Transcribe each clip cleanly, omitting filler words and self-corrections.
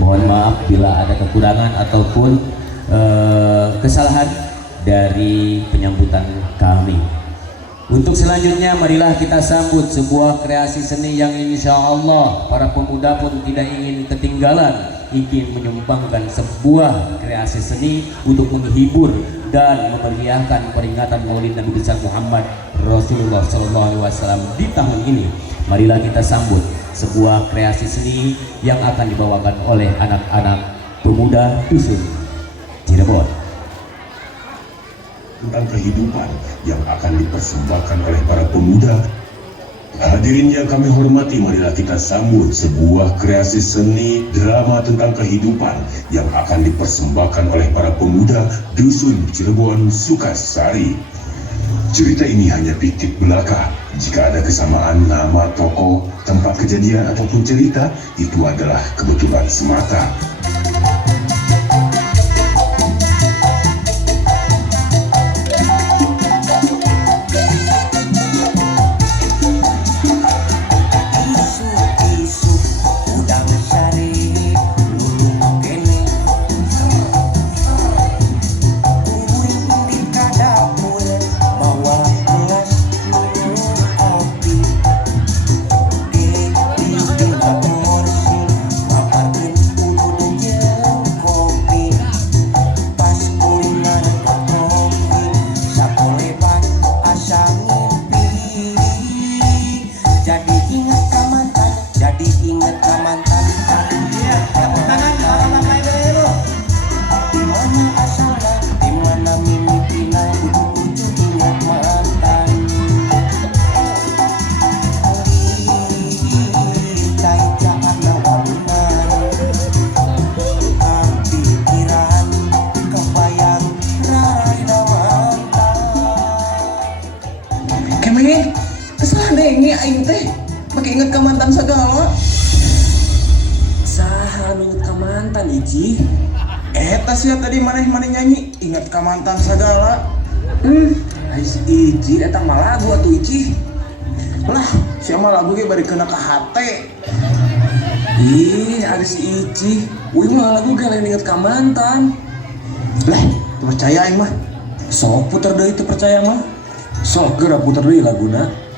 Mohon maaf bila ada kekurangan ataupun kesalahan dari penyambutan kami. Untuk selanjutnya marilah kita sambut sebuah kreasi seni yang insya Allah para pemuda pun tidak ingin ketinggalan, ingin menyumbangkan sebuah kreasi seni untuk menghibur dan memeriahkan peringatan Maulid Nabi besar Muhammad Rasulullah SAW di tahun ini. Marilah kita sambut sebuah kreasi seni yang akan dibawakan oleh anak-anak pemuda dusun Cirebon tentang kehidupan yang akan dipersembahkan oleh para pemuda. Hadirin yang kami hormati, marilah kita sambut sebuah kreasi seni drama tentang kehidupan yang akan dipersembahkan oleh para pemuda dusun Cirebon Sukasari. Cerita ini hanya fiktif belaka. Jika ada kesamaan nama tokoh, tempat kejadian ataupun cerita, itu adalah kebetulan semata. Kesalahan deh ini aing teh pakai inget ke mantan segala. Saha inget ke mantan Iji? Eta sih tadi maneh nyanyi inget ke mantan segala. Ais Iji datang malah lagu atuh Iji. Lah, siapa lagu ge bari kena ke hate. Ih, ada si Iji. Wih mah lagu ge lain inget ke mantan. Lah, percaya aing mah. Sok puter deui teu percaya mah. Sok geura puter deui laguna.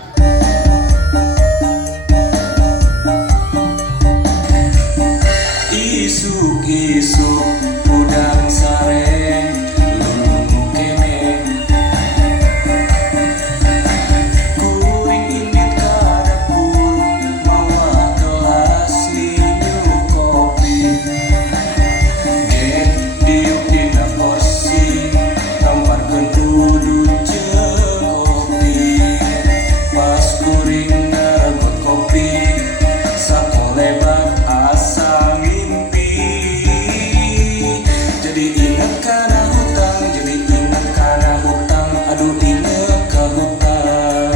Isuk-isuk udang sareng lulung kene kuring indit ka dapur mawa gelas minum kopi gen diuk dina porsi tamparkeun udud jeung kopi pas kuring ngarebut kopi sakolebat asa ngimpi. Jadi ingat kana hutang, aduh ingat ka hutang.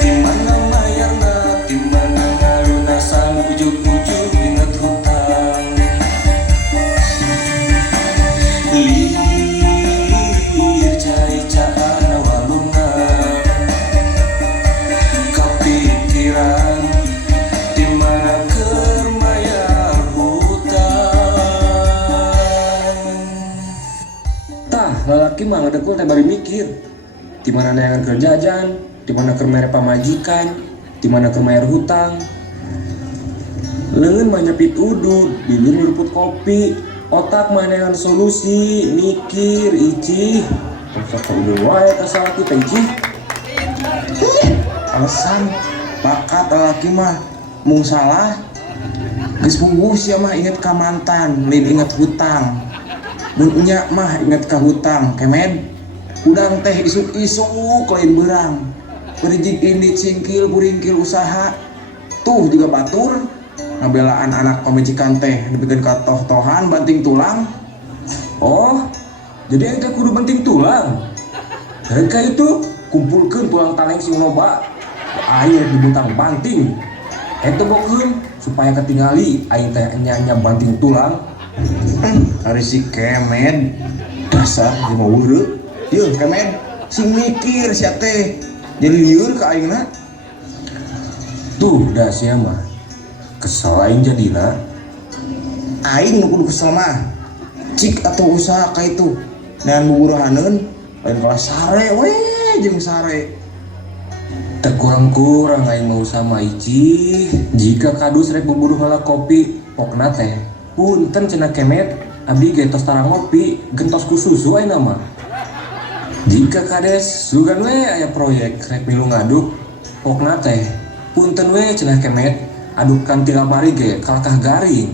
Dimana mayarna, dimana ngalunasan, ujug-ujug ingat hutang. Lir cai-caan walungan, kepikiran dimana keur mayar hutang. Tah, lalaki mah ngadekul teh bari mikir. Di mana neangan keur jajan, di mana keur mere pamajikan, di mana keur mayar hutang. Leungeun mah nyepit udud, bibir nyuruput kopi, otak mah neangan solusi, mikir Iji. Sok udud wae ka salaki teh Iji. Alasan bakat laki mah mung salah geus bungkus ya mah inget ka mantan, lain inget hutang. Mun nya mah inget ka hutang, kemed. Udang teh isuk-isuk lain beurang. Berijig indit singkil buringkil usaha. Tuh juga batur ngabelaan anak pamajikan teh nepikeun ka toh-tohan banting tulang. Oh, jadi ente kudu banting tulang. Mereka itu kumpulkeun tulang taleng sing loba, air dibentang banting. Ente bokeun supaya ketingali aing teh nya banting tulang. Hari si kemed dasar di mau weureu. Yeuh kemed sing mikir sia teh jadi lieur ka aingna. Tuh dah sia mah kesel aing jadina aing nu kudu kesel mah cik atau usaha ka itu dan buburahaneun lain kelas sare we jeung sare. Tak kurang-kurang aing mau sama Ici. Jika kadus rek buru heula kopi pokna teh punten cenah kemet abdi ge tos tara ngopi gentos ku susu ayeuna mah. Jika kades sugan we aya proyek rek milu ngaduk pokna teh punten we cenah kemet adukkan 3 bari ge kalkah garing.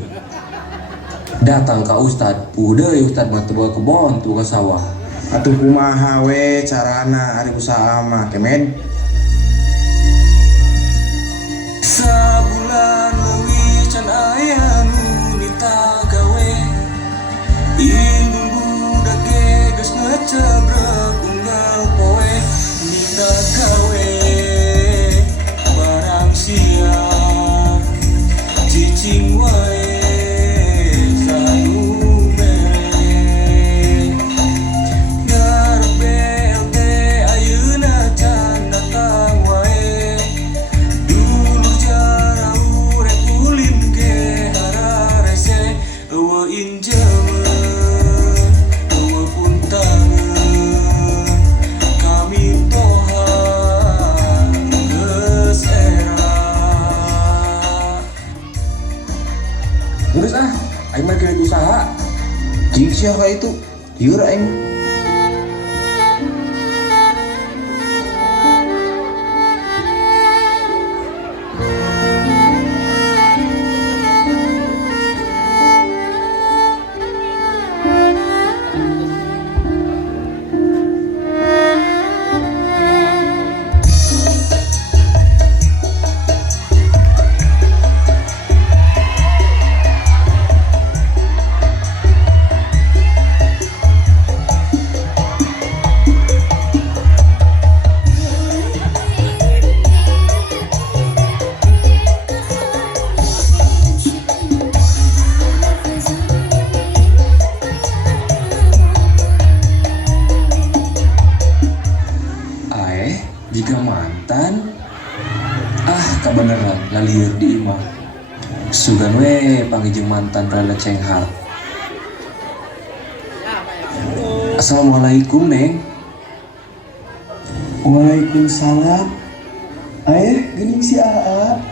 Datang ka ustad deui ustad mah teu bawa kebon teu ka sawah. Atuh kumaha we carana ari usaha mah kemed? Sabulan leuwih can aya nu ditagawe indung budak ge geus ngecebrek unggal poe ditagawe barang siap cicing wae sanu mere ngarep BLT ayeuna can datang wae dulu jarau rek ulin ge hararese eueuh injeun eueuh puntangeun kami toha geus era. Geus aing mah keur usaha. Jing sia ka itu lieur aing. Jika mantan kabeneran lalieur di imah sugan we panggijeng mantan rada cenghar. Assalamualaikum Neng. Waalaikumsalam. Geuning si Aa.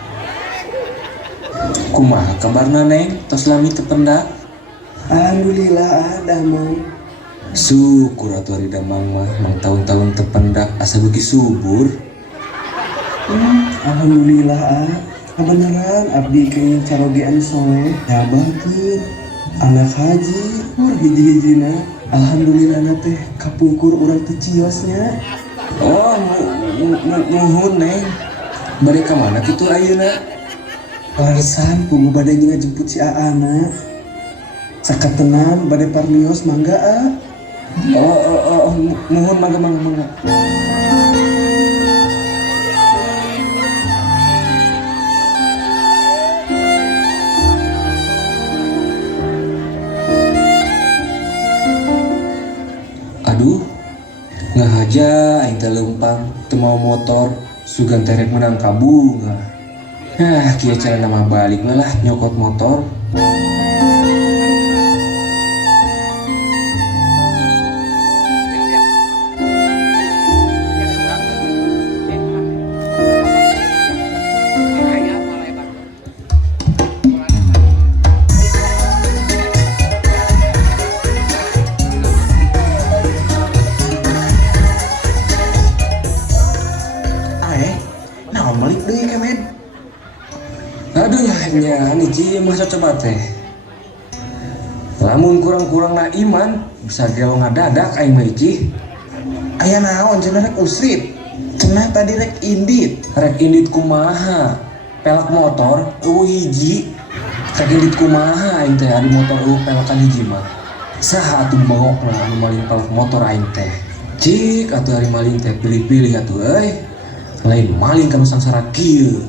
Kumaha kabarna Neng? Tos lami teu pendak? Alhamdulillah damang. Syukur atuh ari damang mah mang tahun-tahun teu pendak asa beuki subur. Alhamdulillah kebenaran abdi kayaknya carogean soleh nyabakeun anak haji hiji-hijina. Alhamdulillah teh kapungkur urang teu ciosnya. Oh nuhun Neng. Bade ka mana kitu ayeuna? Larsan pugu bade ngajemput si Aana. Sakatenan bade parnios mangga Nuhun mangga. Aduh, ngahaja aing teh leumpang teu mau motor sugan terek menang kabunga. Kieu cara nama balik lah nyokot motor. Aduh nya niji mah coba teh. Lamun kurang-kurang na iman bisa gelo ngadadak aing mah Ici. Aya naon cenah rek usrit? Cenah tadi rek indit. Rek indit kumaha? Pelak motor eueuh hiji. Rek indit kumaha aing teh adi motor eueuh pelakan hiji mah. Saha atuh bengokna anu maling pelak motor aing teh. Cik atuh ari maling teh pilih-pilih atuh euy. Lain maling kana sangsara kieu.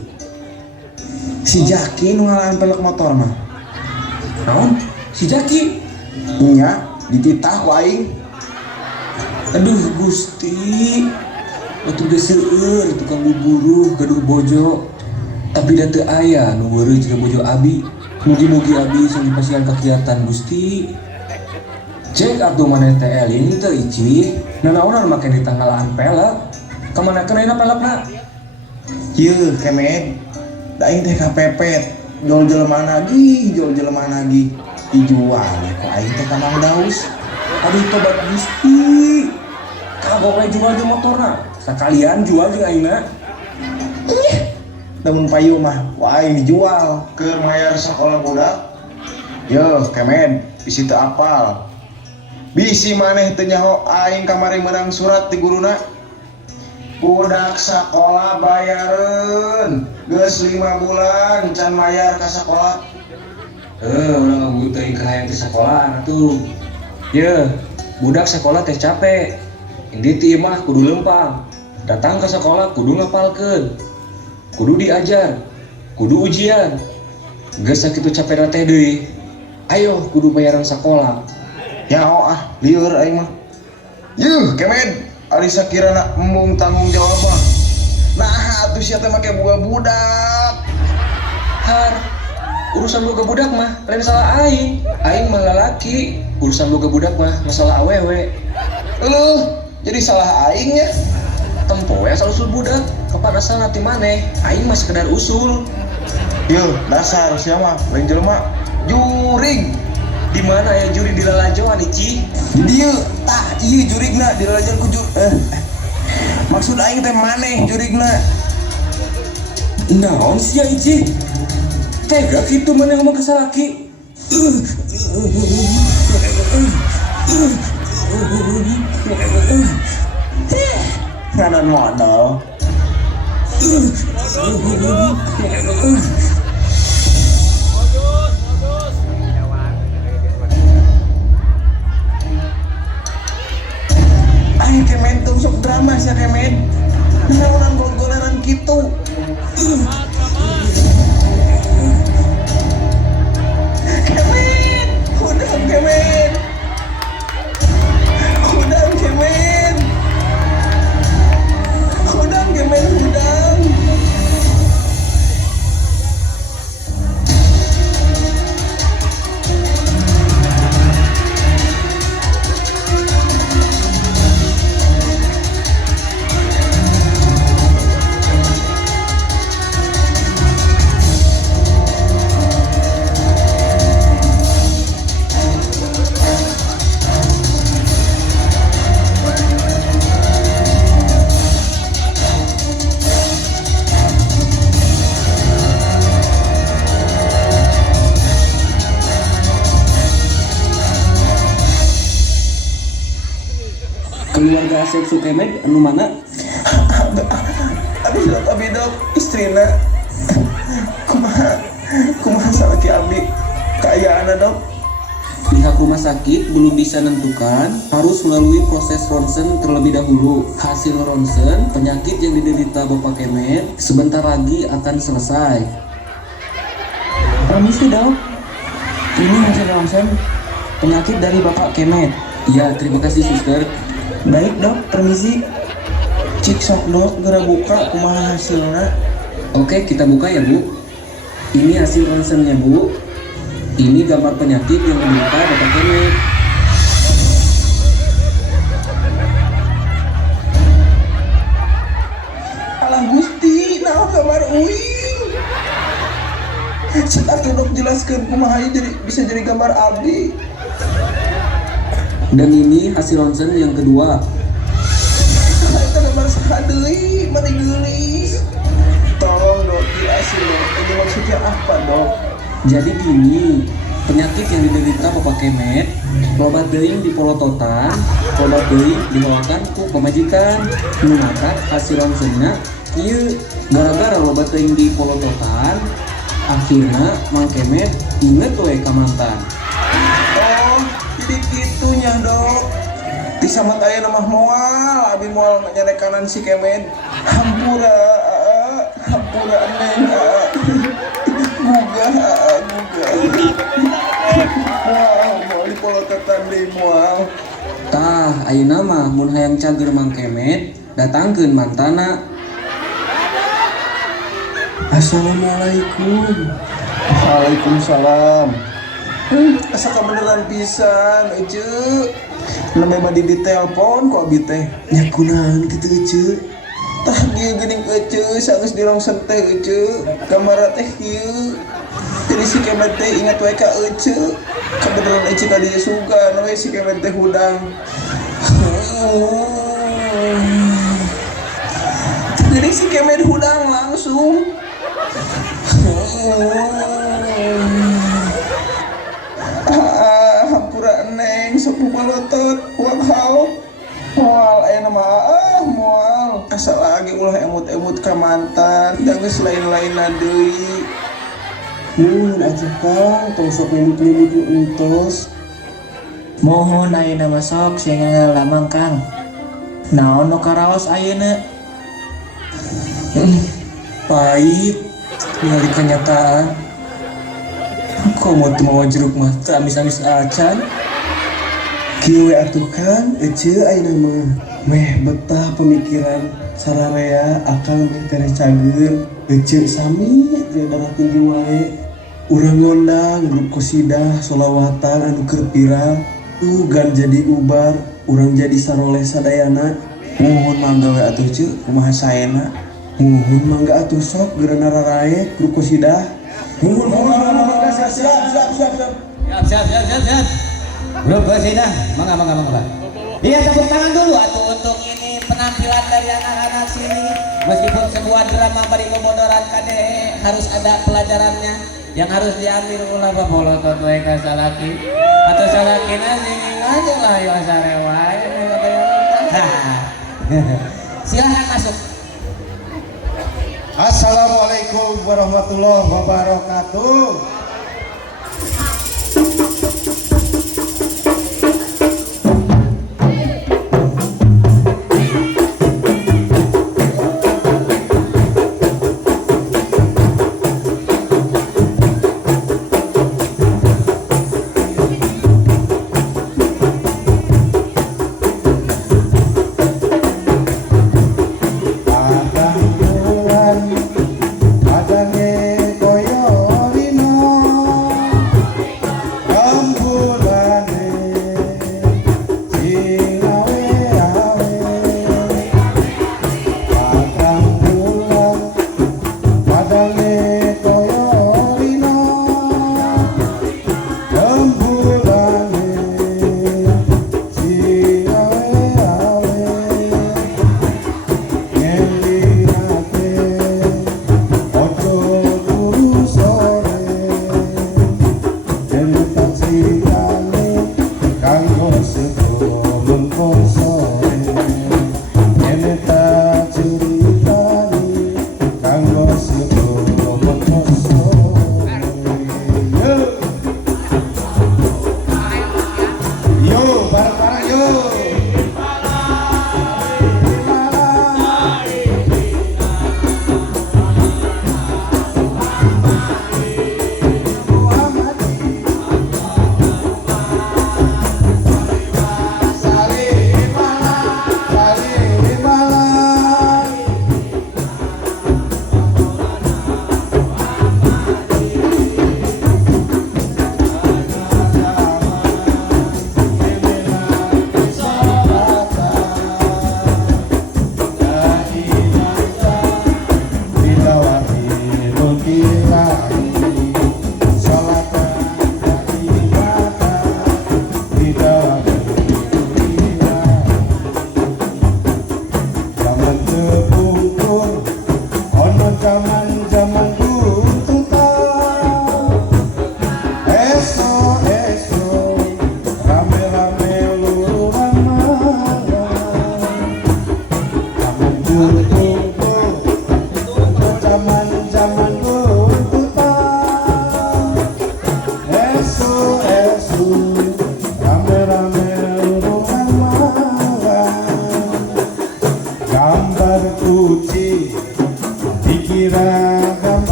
Si Jaki nu ngalahan pelek motor mah. Naon? Si Jaki? Nya dititah ku aing. Aduh Gusti. Atuh geus seueur tukang buburu gaduh bojo. Tapi da teu aya nu weureuh jeung bojo abi. Mugi-mugi abdi sing dipasihan kegiatan Gusti. Cek atuh maneh teh elin teu ici. Nanaonan make di tanggalan pelek. Kamana kenaina pelekna? Ieu kemet. Da aing teh kapepet. Jual jelema lagi, dijual ku aing teh ka Mang Daus. Aduh tobat Gusti. Kagok we jual jeung motorna. Sakalian jual jeung aingna. Namun payu mah wah aing dijual ke mayar sekolah budak. Yo kemet, bisi teu apal. Bisi maneh teu nyaho aing kamari menang surat ti guruna. Budak sekolah bayareun geus 5 bulan can mayar ka sekolah. Urang ngabutuhin kahayang di sekolah atuh. Ye, budak sekolah teh capek. Indi ti imah kudu lempang. Datang ke sekolah kudu ngapalkeun. Kudu diajar, kudu ujian. Geus sakitu capek teh deui. Ayo kudu bayaran sekolah. Nyaho lieur aing mah. Yuh kemet, ari sakirana embung tanggung jawab mah. Nah atuh sia teh make boga budak. Har, urusan boga budak mah lain salah aing. Aing mah lalaki. Urusan boga budak mah masalah awewe. Jadi salah aing nya. Tempo ya asal usul budak. Kapan asal nanti maneh? Aing mah sekedar usul. Yuh dasar sia mah lain jelema jurig. Di mana ya juri di lalajoan ici? Dieu tah ieu jurigna di lalajoan ku maksud aing teh maneh jurigna. Naon sia ici? Tega kitu maneh ngomong ke salaki. Nganon modal. Aing kemen tuh sok drama sia kemen. Naonan gol-goleran kitu. Kemen, udang kemen. Udang kemen. Udang kemen udang. Keluarga Asep Sukemed anu mana? Aduh dok, abi dok, istrina kumaha salaki abdi kaayaan dok. Pihak rumah sakit belum bisa menentukan, harus melalui proses ronsen terlebih dahulu. Hasil ronsen penyakit yang diderita Bapak Kemed sebentar lagi akan selesai. Permisi dok, ini hasil ronsen penyakit dari Bapak Kemet. Ya, terima kasih suster. Baik dok, permisi. Cik sok dok, geura buka kumaha hasilna. Oke, kita buka ya Bu. Ini hasil ronsennya Bu. Ini gambar penyakit yang diderita Bapak Kemed. Alah Gusti, naon gambar uing. Cek atuh dok jelaskeun kumaha ieu bisa jadi gambar abdi. Dan ini hasil ronsen yang kedua. Eta gambar saha deui, mari geulis. Tolong dok, jelasin dok, ini maksudnya apa dok? Jadi gini, penyakit yang diderita Bapak Kemed, loba teuing dipolototan, loba teuing dihawakan ku pamajikan. Maka hasil ronsennya ieu gara-gara loba teuing dipolototan, akhirna Mang Kemed inget we ka mantan. Oh, jadi gitunya dok. Di samat aya nama moal, abi moal nyarekanan si Kemed. Hampura neng. Guga. Moal dipolototan deui moal. Tah, ayeuna mah mun hayang cager Mang Kemed, datangkeun mantana. Assalamualaikum. Waalaikumsalam. Asa kebeneran pisan, Ece. Lemeh mah di telepon kok abi teh. Nya kunaon kitu Ece? Tah dieu geuning Ece saeus dirongsen teh Ece. Kamara teh kieu. Jadi si Kemet teh ingat wae ka Ece. Kebeneran Ece ka dieu sugan we si Kemet teh hudang. Jadi si Kemet hudang langsung. Hampura neng sepuh balotot wakhau moal aya mah moal asa lagi ulah emut-emut ka mantan da geus lain-lainna deui. Atuh Kang tong sok mimpi-mimpi entos. Mohon ayeuna mah sok sehingga lamang Kang. Naon nu karaos ayeuna? Pahit ningali kenyataan. Komo teu mau jeruk mah teu amis-amis acan. Kieu we atuh Kang, Ece ayeuna mah meh betah pemikiran sararea akang teh tere cager. Ece sami teu darah tinggi wae. Urang ngondang grup qosidah sholawatan anu keur viral. Gan jadi ubar, urang jadi saroleh sadayana. Mohon mangga we atuh Ceu, kumaha saena. Mohon mangga atuh sok geurana rarae grup qosidah. Mohon siap. Siap. Grup Qasidah, mangga. Iya, tepuk tangan dulu atuh untuk ini penampilan dari anak-anak sini. Meskipun sebuah drama bari bobodoran kade harus ada pelajarannya yang harus diambil ulah babolotot we ka salaki atau salakina singing aja lah yo sarewa. Silahkan masuk. Assalamualaikum warahmatullahi wabarakatuh.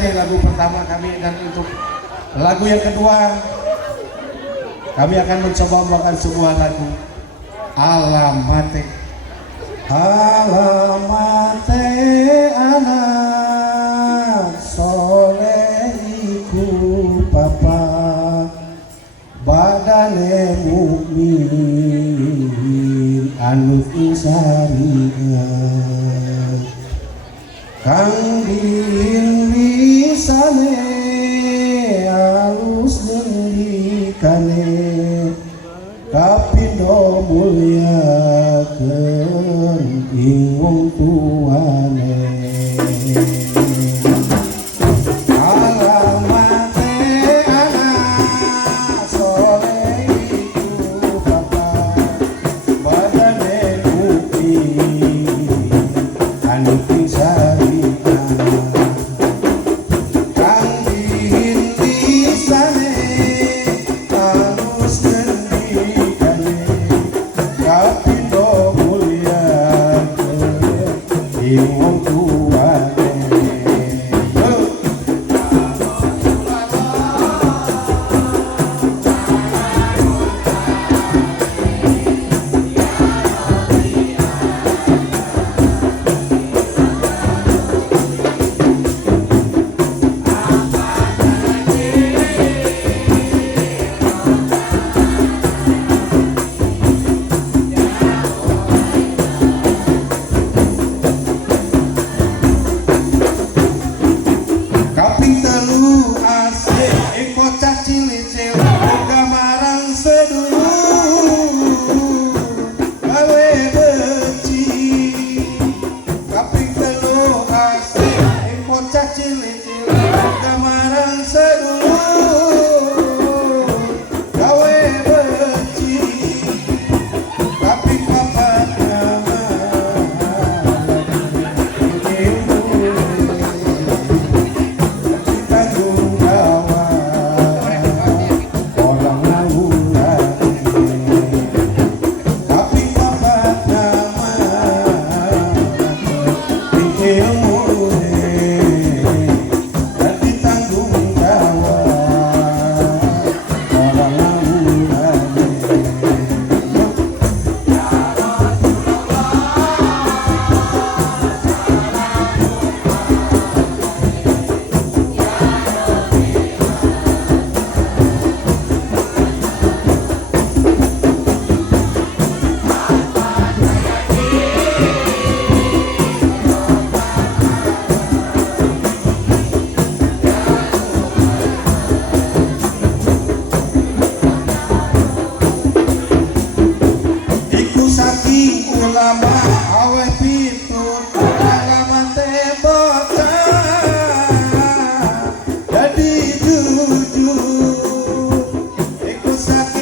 tadi lagu pertama kami, dan untuk lagu yang kedua kami akan mencoba membawakan sebuah lagu Alamate. Alamate anak soleh iku papa, badane mukmin anu insariat, kang lisane alus ngendikane, kapindo mulyakeun ing wong tuane. Alamate anak soleh iku papa, badane mukmin anu insariat, kang lisane alus ngendikane, kapindo mulyakeun ing wong tuane. Kaping telu asik ing bocah cilik-cilik boga marang sedulur gawe beci. Kaping telu asik ing bocah cilik-cilik boga marang sedulur gawe beci. Kaping papat tanggung jawab orang laulane, tapi papat nama ilmune dadi tanggung jawab orang laulane. Iku saking ulama aweh pitut alamate bocah jadi jujur. Iku saking